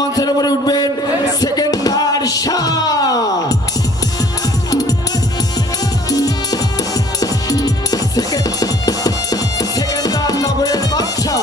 মঞ্চের উপরে উঠবেন সেকেন্ডার শাহ। সেকেন্ডার নগরের বাদশাহ।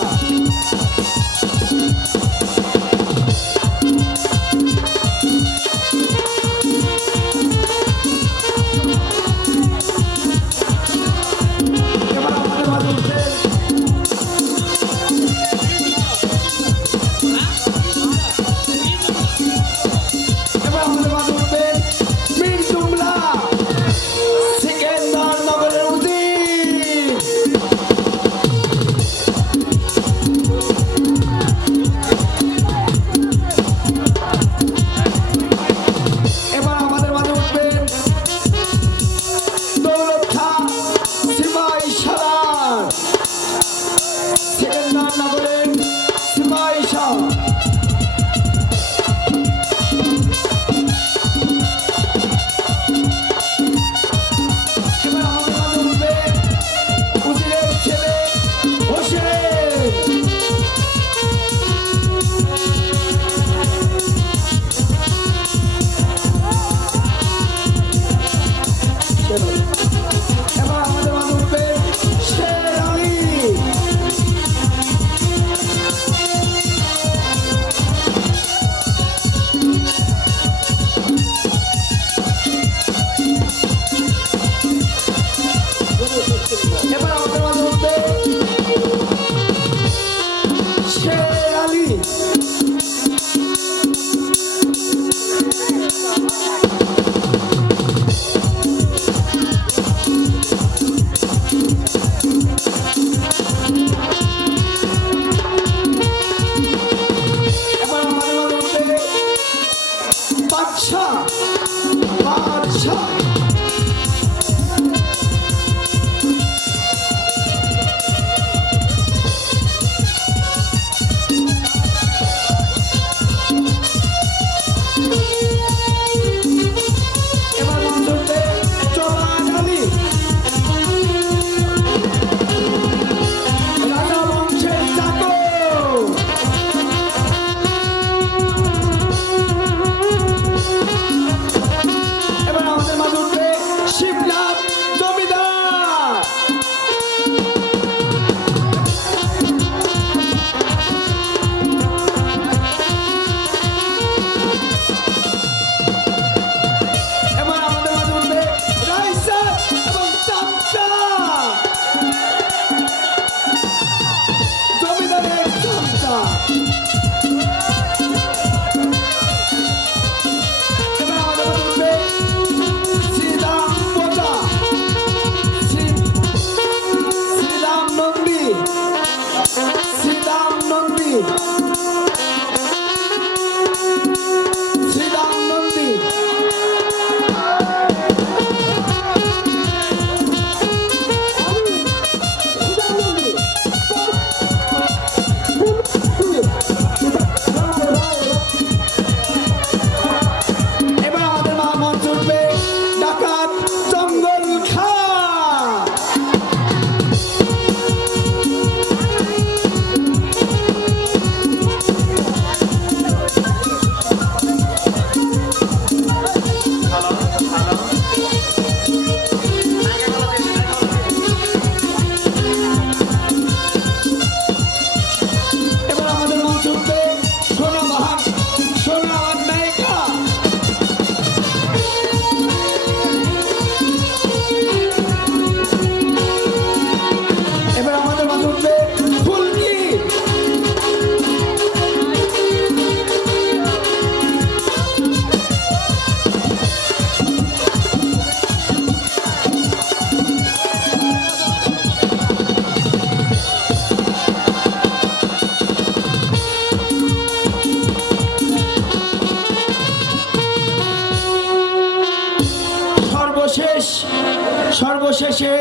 সর্বশেষে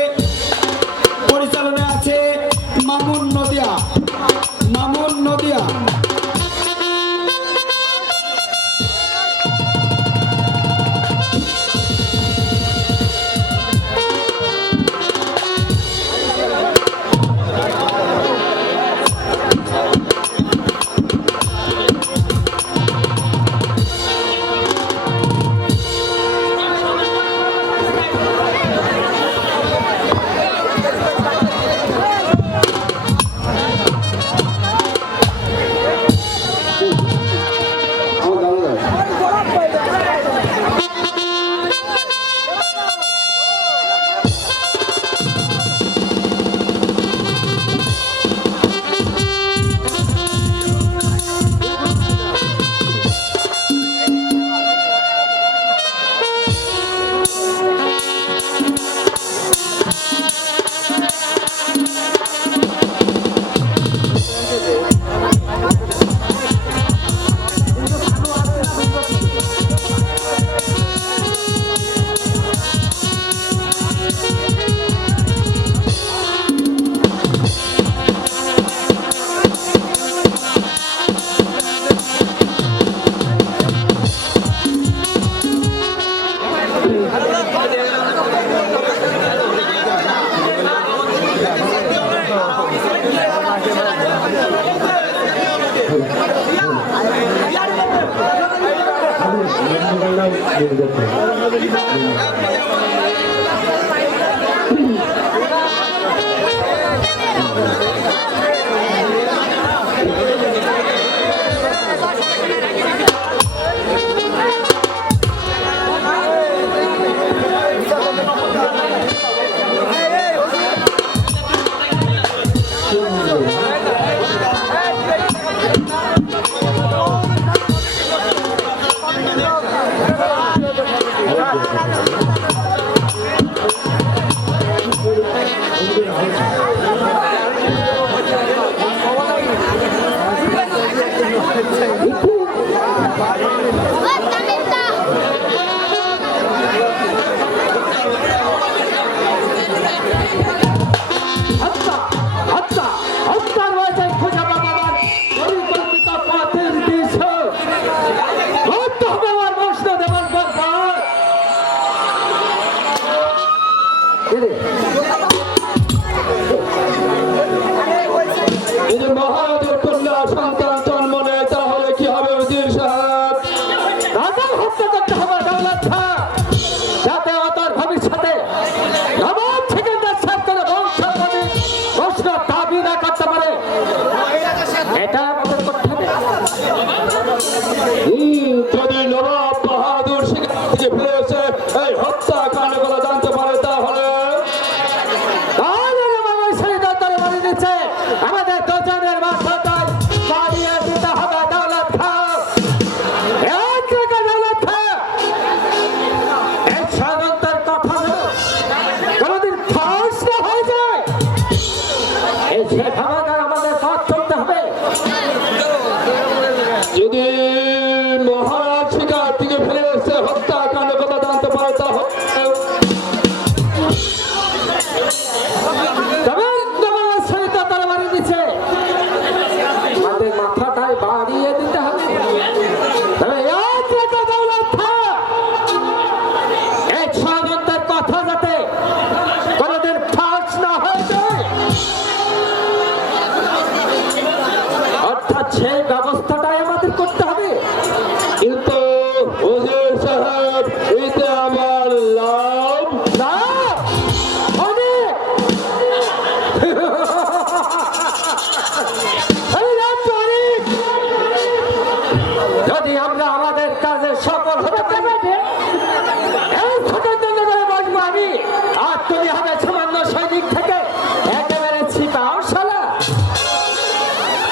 পরিচালনায় আছে মামুন নদিয়া। মামুন নদিয়া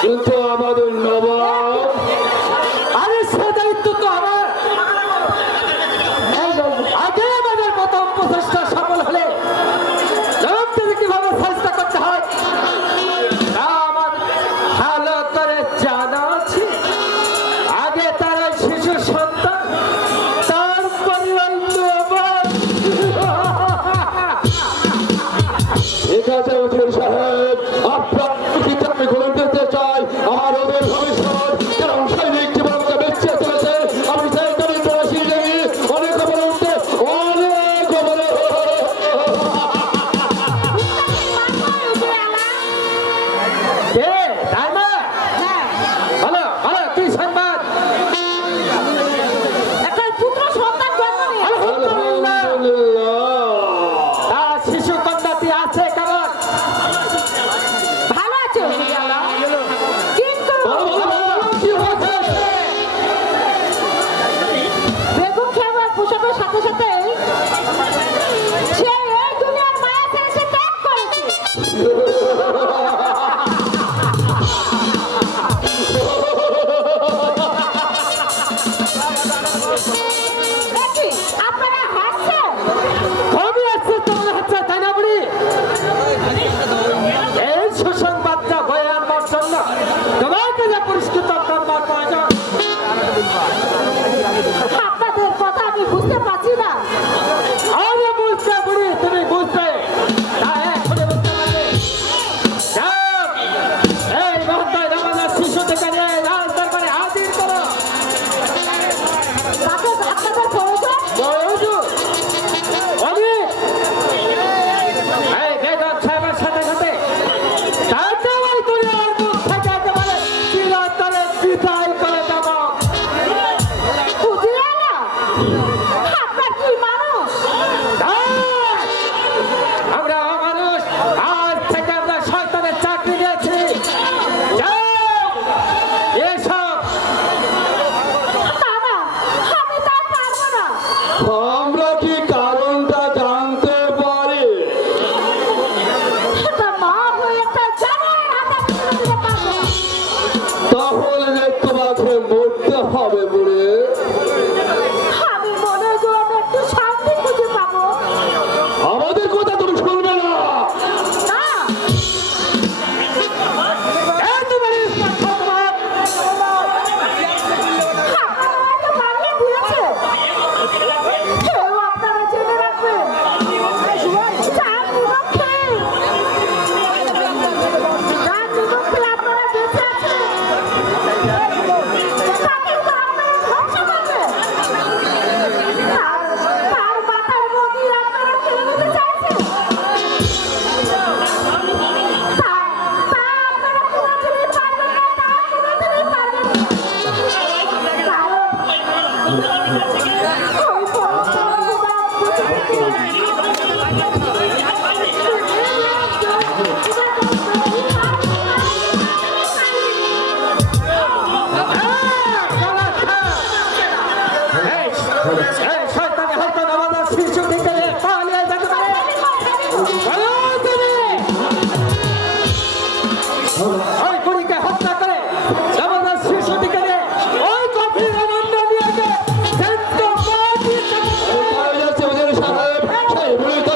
কিন্তু আমাদের নবাব করতে হবে বুড়ে? আমি মনে হয় আমি একটু শান্তি খুঁজে পাবো। আমাদের কথা তুমি শুনবে না। না, আপনারা এত বানিয়ে দিয়েছে। কেউ আপনারা জেনে রাখবেন। যার বিপক্ষে আপনারা বেঁচে আছেন, তাকে তো আপনারা ধ্বংস করবেন। তার মাথার মধ্যে আপনারা ফেলে দিতে চাইছেন। তা আপনারা কোনোদিনই পারবেন না, তা কোনোদিনই পারবেন না। কারণ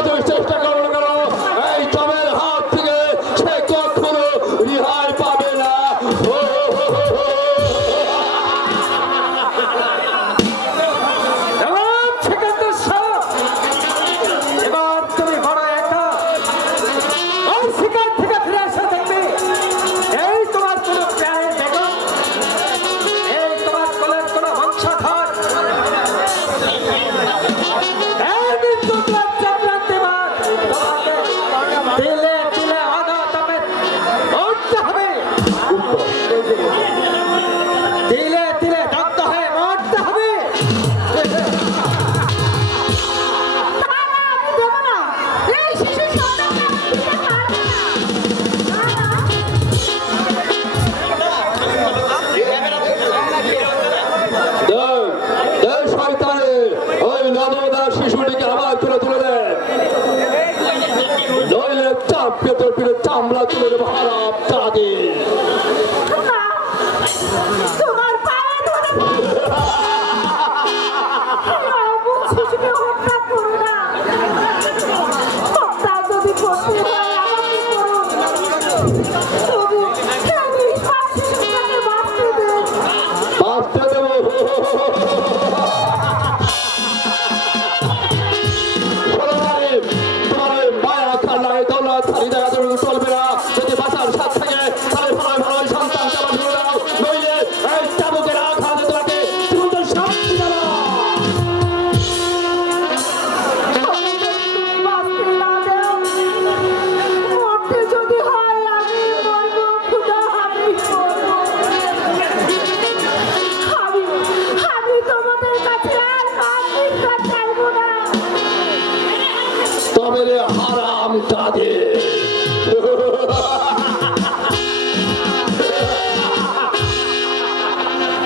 ওই চেষ্টা করো না কেন, এই চমের হাত থেকে সে কখনো রিহাই পাবে না। এবার তুমি বড় একা ওই শিকার থেকে ফিরে আসা দেখবে। এই তোমার কোনো প্রাণের বেগম, এই তোমার কোলের কোনো বংশধর, এই মৃত্যুর লজ্জাক্রান্তি বাদ তোমাকে দিলে দিলে অনাথমে মরতে হবে। দিলে দিলে দগ্ধ হয়ে মরতে হবে। আমি দেব না। এই শিশু সন্তানকে আমি দিতে পারবো না। না, না। শয়তানের ওই নবদার শিশুটিকে আবার করে তুলে দেন, নইলে চাপ পেতর পিড়ে চামড়া তুলে দেবো হারাম তাদের। না, তোমার পায়ে ধরে বলছি, অবুঝ শিশুকে হত্যা করো না। হত্যা যদি করতে হয় আমাকে করুন। তবু এই নিষ্পাপ শিশুটাকে বাঁচতে দেন। বাঁচতে দেবো। তোমার ওই মায়া কান্নায় দৌলত খালিদা চলবে না। যদি বাঁচার সাথ থাকে তাহলে ভালো ভালো সন্তানকে আমার ধরে দাও, নইলে এই চাবুকের আঘাতে তোমাকে জীবনের শান্তি দেবো। তুমি বাঁচতে না দাও। মরতে যদি হয় আমি মরবো, খোদা আমি মরবো। আমি তোমাদের কাছে আর মাপ ভিক্ষা চাইবো না। তবে রে হারাম তাদের।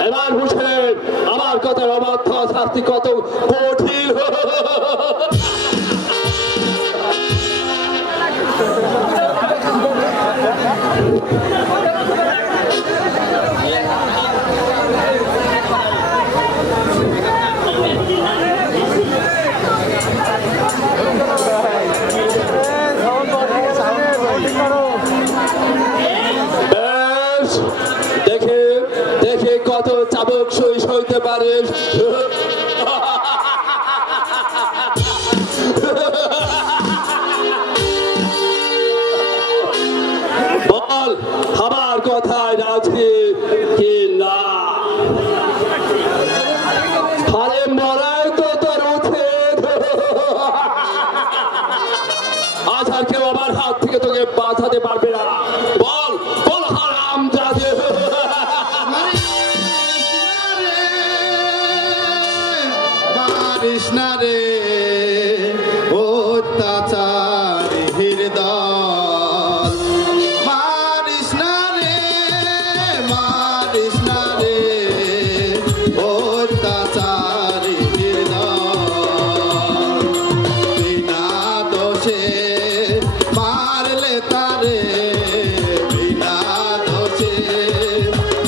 এবার বুঝলেন আমার কথার অবাধ্য শাস্তি কত কঠিন। বেশ, দেখে দেখে কত চাবক সইতে পারিস। বল আমার কথায় রাজি কি না? আরে মরাই তো তোর উঠে। আজ আর কেউ আমার হাত থেকে তোকে বাঁচাতে পারবে না। বল বল হারাম জাদে। মারিস না রে অত্যাচারীর দল, মারিস না রে অত্যাচারীর দল। বিনা দোষে মারলে তারে, বিনা দোষে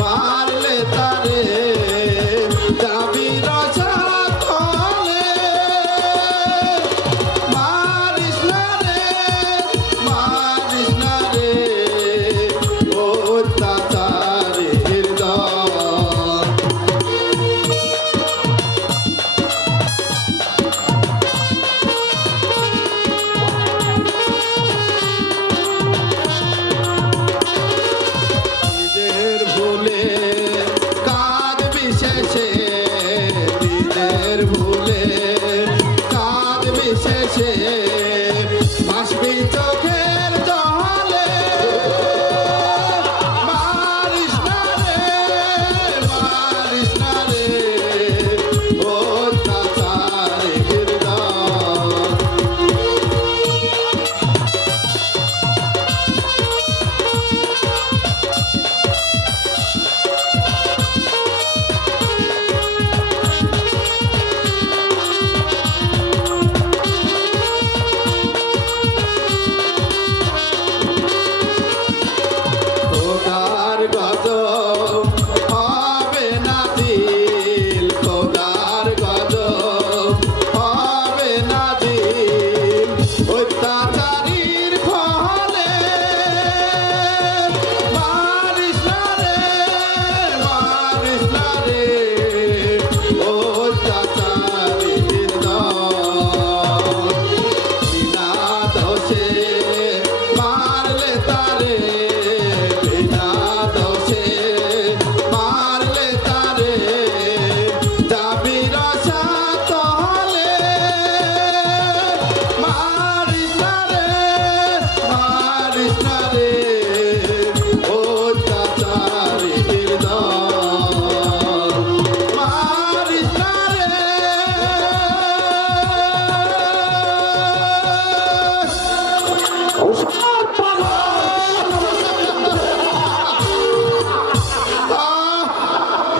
মারলে তারে তারে অত্যাচারীর দল বিনা দোষে মারলে তারে বিনা দোষে মারলে তারে যাবি রসাত হলে মারিস না রে অত্যাচারীর দল মারিস না রে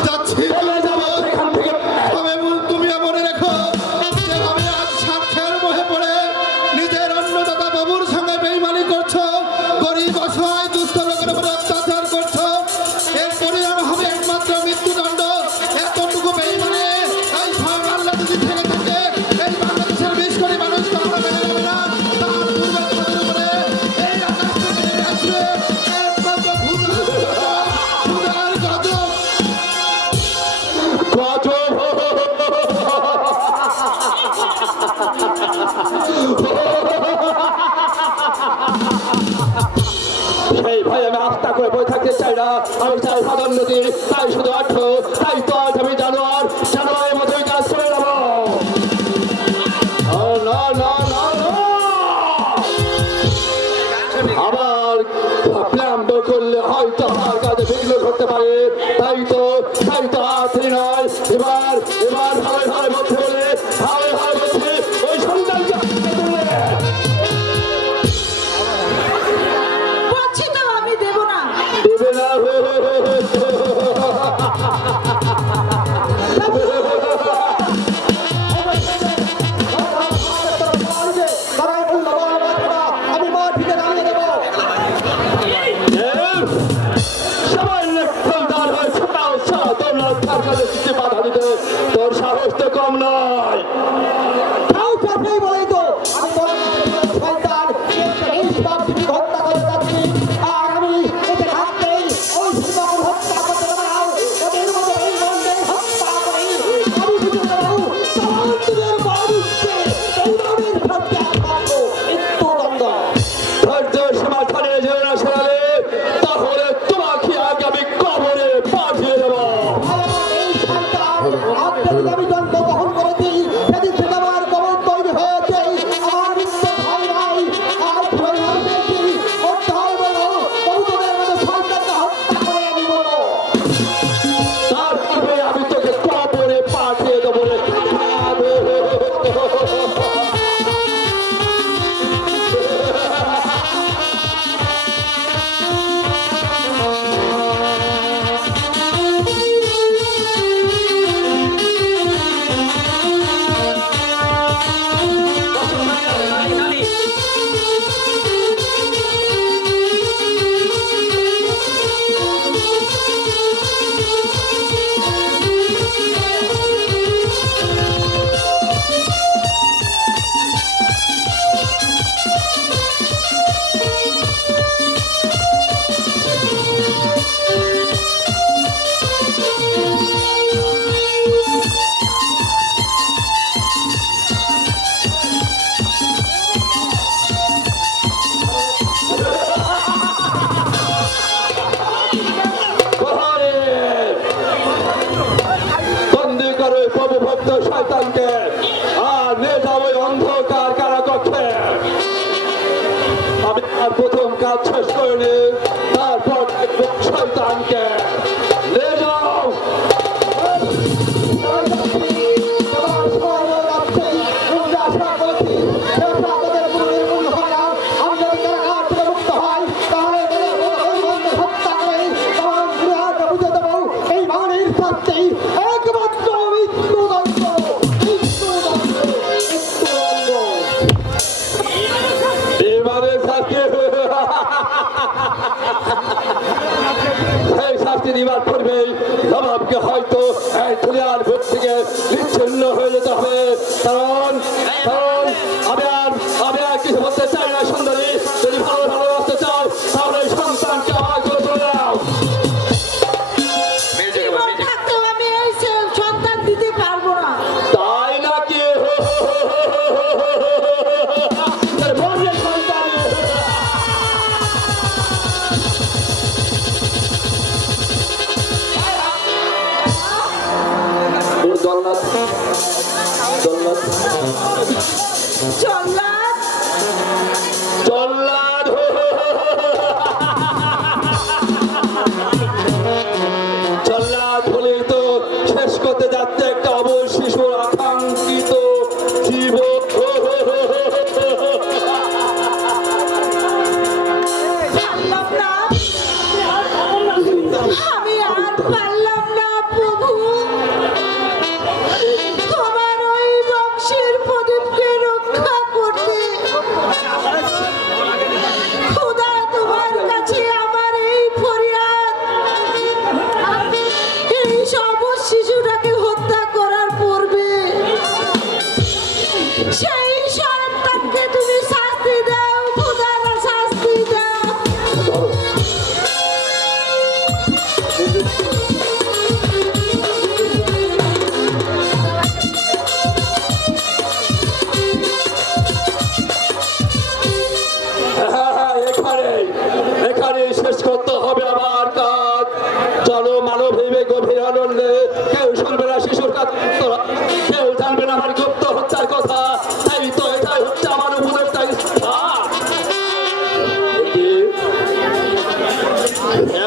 যাচ্ছি চলে যাবো এখান থেকে তবে তুমি মনে রেখো যেভাবে আজ স্বার্থের মোহে পড়ে নিজের অন্নদাতা বাবুর সঙ্গে বেইমানি করছো গরিব অসহায় দুস্থ লোকের উপরে অত্যাচার করছো এর পরিণাম হবে একমাত্র মৃত্যুদণ্ড এতটুকু বেইমানে এই স্বয়ং আল্লাহ যদি থেকে থাকে এই বাংলাদেশের 20 কোটি মানুষ কখনো মেনে নেবে না তার পূর্বে তোমাদের উপরে এই আকাশ থেকে নেমে আসবে একমাত্র ভূতার গজব সেই ভাই আমি আস্থা করে বই থাকতে চাই না আমি চাই সাধারণ নদী তাই শুধু অর্থ তাই তো আজ আমি জানোয়ারের মতোই কাজ করে নেব না না না না আমার প্ল্যান করলে হয়তো আমার কাজে বিঘ্ন ঘটতে পারে তাই তো আত্রি নয় এবার ভাবে ভাবে মধ্যে বলে ভাবে ভাবে মধ্যে ওই সন্তানকে হত্যা করলে বলছি তো আমি দেব না। দেবে না আমি মা ঠিক নামিয়ে দেবো সামান্য ফলদার হয়ে ছোটাও ছাড়া তোমরা তার কাছে কিছু বাধা দিতে তোর সাহস তো কম নয় কাউকে আপনি বলেই তো আমি সন্তান এই সব তুমি হত্যা করে যাচ্ছি আর আমি এতে হাত নেই ওই সব হত্যা করতে দাও ওদের মতো এই মন্দির হত্যা করি আমি বুঝে দেবো তোমাদের বাড়িতে এই মনের হত্যা করবো মৃত্যুদণ্ড ধৈর্য সীমা ছাড়িয়ে যেও না সেরালে তাহলে তোমাকে আগে আমি কবরে পাঠিয়ে দেবো আমার এই সন্তান আপনাদের আমি জন্মগ্রহণ করেছি সেদিন থেকে আমার কবর তৈরি হয়েছে আমার মৃত্যু ভয় নাই আর ভয় হয়েছি অধ্যায় বলো কবুতরের মতো সন্তানকে হত্যা করে আমি বলো তারপরে আমি তোকে কবরে পাঠিয়ে দেবো রে বন্দি করো প্রভু ভক্ত শয়তানকে আর নিয়ে যাও ওই অন্ধকার কারাকক্ষে আমি আর প্রথম কাজ শেষ করিনি তারপর শয়তানকে নিয়ে যাও আমার সময় যাচ্ছে আমরা আশা করছি সেটা আমাদের কোনো নির্মূল হয় না আমরা যদি কারাগার থেকে মুক্ত হয় তাহলে ওই মন্দির হত্যা করে তোমার গৃহকে বুঝে দেবো এই মানের শাস্তি একমাত্র মৃত্যুদণ্ড এবারে থাকে সেই শাস্তি দিবার পূর্বেই জবাবকে হয়তো এই দুনিয়ার ভোট থেকে বিচ্ছিন্ন হয়ে যেতে হবে কারণ আমি আর কিছু বলতে চাই না সুন্দরী যদি ভালোবাসতে চাও তাহলে এই সন্তানকে আমার করে চলে যাও জীবন থাকতেও আমি জল্লাদ জল্লাদ জল্লাদ জল্লাদ জল্লাদ বলেই তো শেষ করতে যাচ্ছে একটা অবশ শিশুর আকাঙ্ক্ষিত জীবন। পারলাম না, আমি আর পারলাম না প্রভু, তোমার ওই বংশের প্রদীপকে রক্ষা করতে। খোদা, তোমার কাছে আমার এই ফরিয়াদ, এই সব শিশুটাকে হত্যা করার পূর্বে সেই সন্তানকে তুমি শাস্তি দাও, খোদা, না শাস্তি দাও। এখানে শেষ করতে হবে আমার কাজ। চলো মানব ভেবে গভীর আনন্দে, কেউ শুনবে না শিশুর কাজ, কেউ জানবে না আমার গুপ্ত হত্যার কথা। তাই তো এটাই হচ্ছে আমার উপদেষ্টা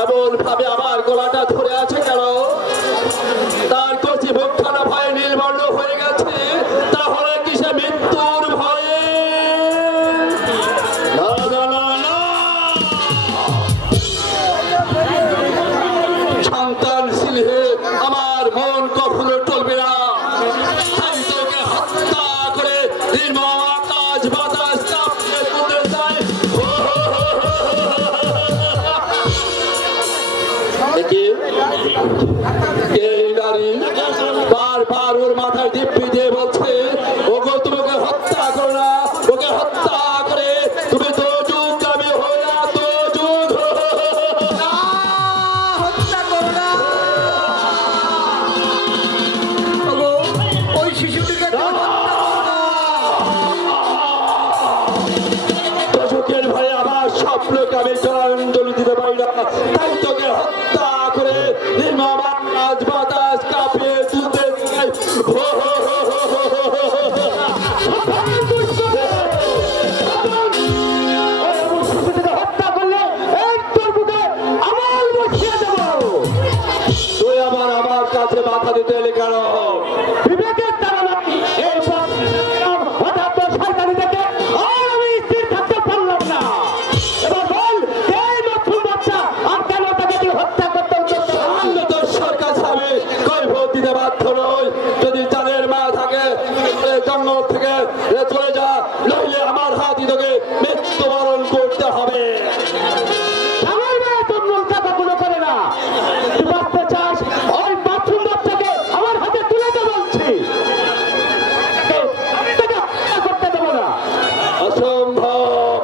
এমন ভাবে আমার গলাটা ধরে আছে কেন? তার কচি মুখখানা ভয়ে নীলবর্ণ হয়ে গেছে, তাহলে কি সে মৃত্যুর ভয়ে? না, না, না, না। সন্তান সিংহে আমার মন কখনো টলবে না। তাই তোকে হত্যা করে নির্মম আকাশ বাতাস কাঁপিয়ে তুলে যায়। এই নারী বারবার ওর মাথায় দিব্যি দিয়ে বলছে, ওগো তোমাকে হত্যা করো না, ওকে হত্যা করে তুমি তো যুগগামী হয়ে না, তো যুগ। হত্যা করো না। ওগো, ওই শিশুটিকে দশকের ভয়ে আমার স্বপ্নকে আমি জলাঞ্জলি দিতে পারি না। তাই তোকে হত্যা করে নির্মম আকাশ বাতাস কাঁপিয়ে তুলতে চাই। হত্যা করলে এই তোর বুকে আমার বসিয়ে দেবো। তুই আমার কাছে মাথা দিতে এলে কেন? বিবেকের তারা এই হঠাৎ সরকারি দেখে আর আমি স্থির থাকতে পারলাম না। এবার বল, এই নতুন বাচ্চা আর কেন তাকে তুই হত্যা করতে উদ্যত? আমি তো সরকার সামনে কৈফিয়ত দিতে বাধ্য নই। যদি তাদের মা থাকে তাহলে জঙ্গল থেকে চলে যা, নইলে আমার হাতই তোকে মৃত্যুবরণ করতে হবে। আমার মেয়ে তোর মন কথাগুলো করে না। তুই বাঁচতে চাস, ওই বাথরুম বাচ্চাকে আমার হাতে তুলে দে বলছি। তোকে হত্যা করতে দেবো না। অসম্ভব,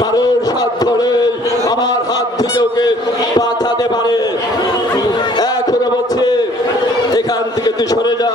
কারোর সাধ্য নেই আমার হাত থেকে ওকে বাঁচাতে পারে। এখনো বলছে এখান থেকে তুই সরে যা,